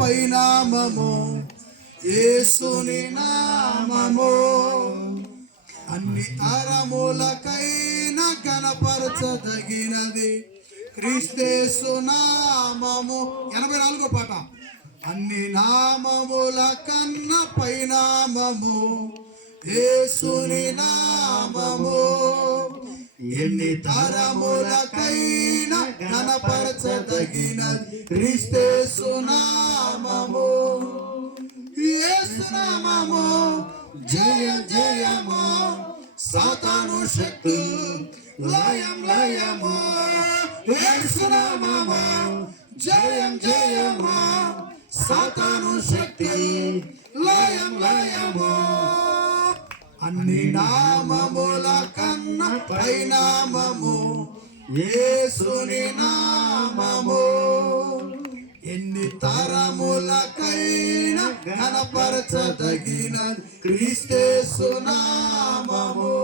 పైనామము ఏసుని నామము. అన్ని తరములకైన కనపరచదగినది క్రీస్తేసు నామము. ఎనభై నాలుగో పాట. అన్ని నామముల కన్న పైనామము ఏసుని నామము. ఎన్ని తరములకైన కనపరచదగినది క్రీస్తేసు నామము యేసు జయ జయము. సాతాను శక్తు. లయం లయము. ఏసునామము జయం జయము. సాతాను శక్తి. లయం లయము. అన్ని నామముల కన్న పైనామము యేసుని నామము. ఎన్ని తరములకైనా కనపరచదగిన క్రీస్తేసు నామము.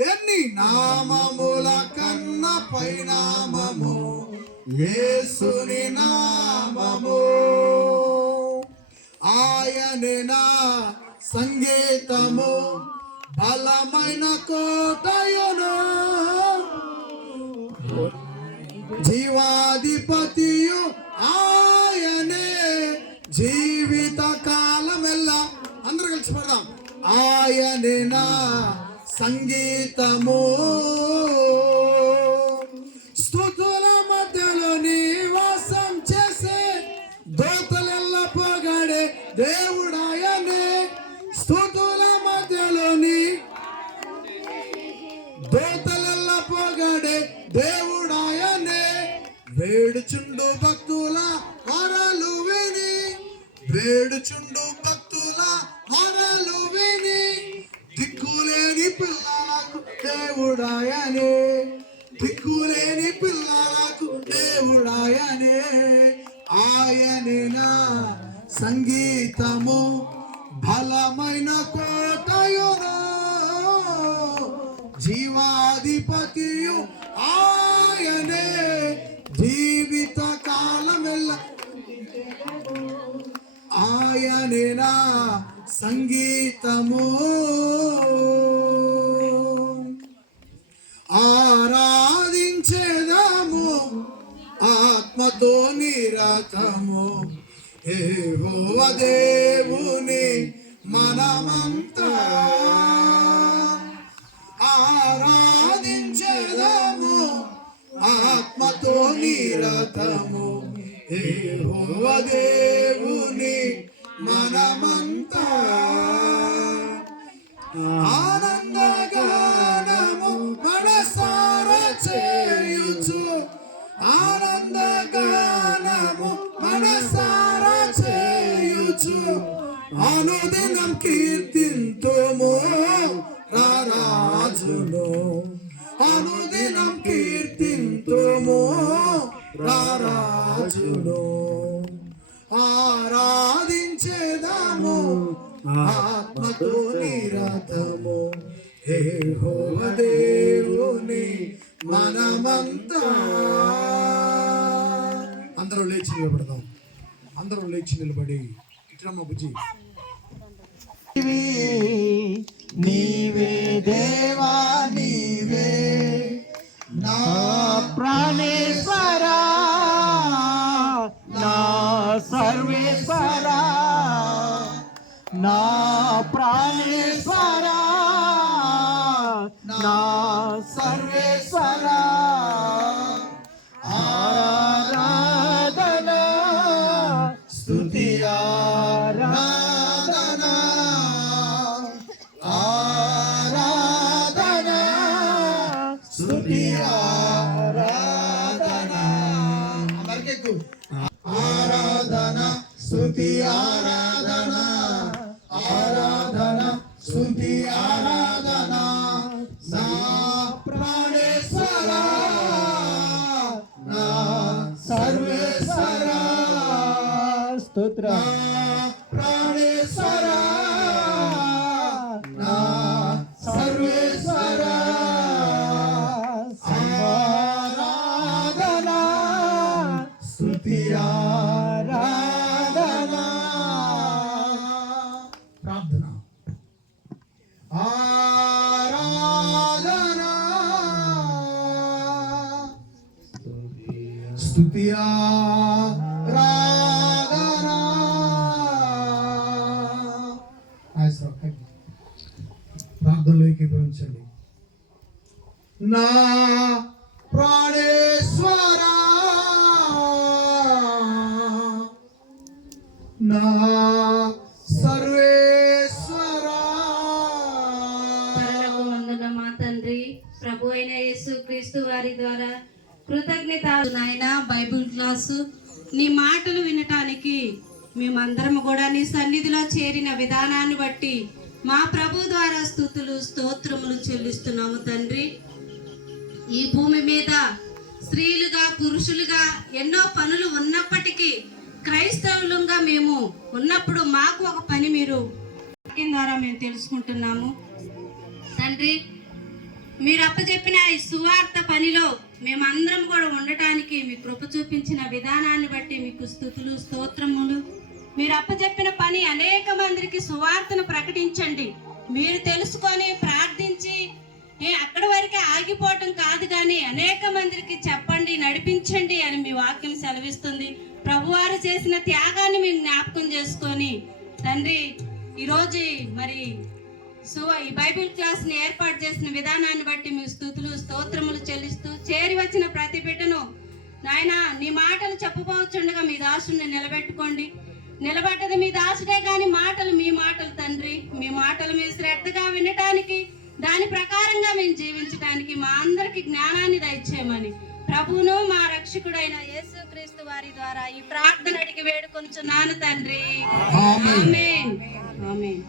ఎన్ని నామముల కన్న పైనామము యేసుని నామము. ఆయనే నా సంగీతము. బలమైన కోటయును జీవాధిపతియు ఆయనే. జీవిత కాలమెల్లా అందరూ కలిసి పడదాం. ఆయనే నా సంగీతము. స్థుతుల మధ్యలో నివాసం చేసే దోతలెల్ల పొగడే దేవుడు నిలుచుండు భక్తుల వరలు విని దిక్కులేని పిల్లలకు దేవుడాయనే. దిక్కులేని పిల్లలకు దేవుడాయనే. ఆయనే సంగీతము బలమైన కోటయును జీవాధిపతి సంగీతము. ఆరాధించేదాము. ఆత్మతో నిరతము. ఏవోవ దేవుని మనమంతా. ఆరాధించేదాము. ఆత్మతో నిరతము. ఏవోవ దేవుని మనమంతా. ఆనందగానము మనసార చేయుచు. ఆనందగానము మనసార చేయుచు. అనుదినం కీర్తింతుము. ఆత్మతో నిరతము హే దేవుని మనమంతా. అందరూ లేచి నిలబడదాం. అందరూ లేచి నిలబడి ఇట్రమ్మ బుజ్జి నీవే దేవా నీవే. నా ప్రాణే నా ప్రాణేశ్వరా నా సర్వేశ్వరా ఆరాధన స్తుతి ఆరాధన. ఆరాధన స్తుతి ఆరాధన. అందరికెక్కు ఆరాధన స్తుతి ఆరాధన. ఆరాధన స్తుతి ఆరాధన. నా ప్రాణేశ్వర నా సర్వేశ్వర. స్తోత్ర. आराधना स्तुतिया राधना ప్రార్థనలోకి ప్రవించండి నా ప్రాణేశ్వర నా సర్వే వారి ద్వారా కృతజ్ఞత నాయన బైబిల్ క్లాసు. నీ మాటలు వినటానికి మేమందరం కూడా నీ సన్నిధిలో చేరిన విధానాన్ని బట్టి మా ప్రభు ద్వారా స్థుతులు స్తోత్రములు చెల్లిస్తున్నాము తండ్రి. ఈ భూమి మీద స్త్రీలుగా పురుషులుగా ఎన్నో పనులు ఉన్నప్పటికీ క్రైస్తవులుగా మేము ఉన్నప్పుడు మాకు ఒక పని మీరు ద్వారా మేము తెలుసుకుంటున్నాము. తండ్రి మీరు అప్పచెప్పిన ఈ సువార్త పనిలో మేమందరం కూడా ఉండటానికి మీ కృప చూపించిన విధానాన్ని బట్టి మీకు స్థుతులు స్తోత్రములు. మీరు అప్పచెప్పిన పని అనేక మందికి సువార్తను ప్రకటించండి. మీరు తెలుసుకొని ప్రార్థించి అక్కడ వరకే ఆగిపోవటం కాదు కానీ అనేక మందికి చెప్పండి నడిపించండి అని మీ వాక్యం సెలవిస్తుంది. ప్రభువారు చేసిన త్యాగాన్ని మేము జ్ఞాపకం చేసుకొని తండ్రి ఈరోజు మరి సో ఈ బైబిల్ క్లాస్ని ఏర్పాటు చేసిన విధానాన్ని బట్టి మీ స్థుతులు స్తోత్రములు చెల్లిస్తూ చేరి వచ్చిన ప్రతి బిడ్డను నాయన నీ మాటలు చెప్పబోచుండగా మీ దాసుని నిలబెట్టుకోండి. నిలబడ్డది మీ దాసుడే గాని మాటలు మీ మాటలు తండ్రి. మీ మాటలు మీ శ్రద్ధగా వినటానికి దాని ప్రకారంగా మేము జీవించడానికి మా అందరికి జ్ఞానాన్ని దయచేయమని ప్రభువును మా రక్షకుడైన యేసుక్రీస్తు వారి ద్వారా ఈ ప్రార్థన అడిగి వేడుకొంచున్నాను తండ్రి. ఆమేన్. ఆమేన్.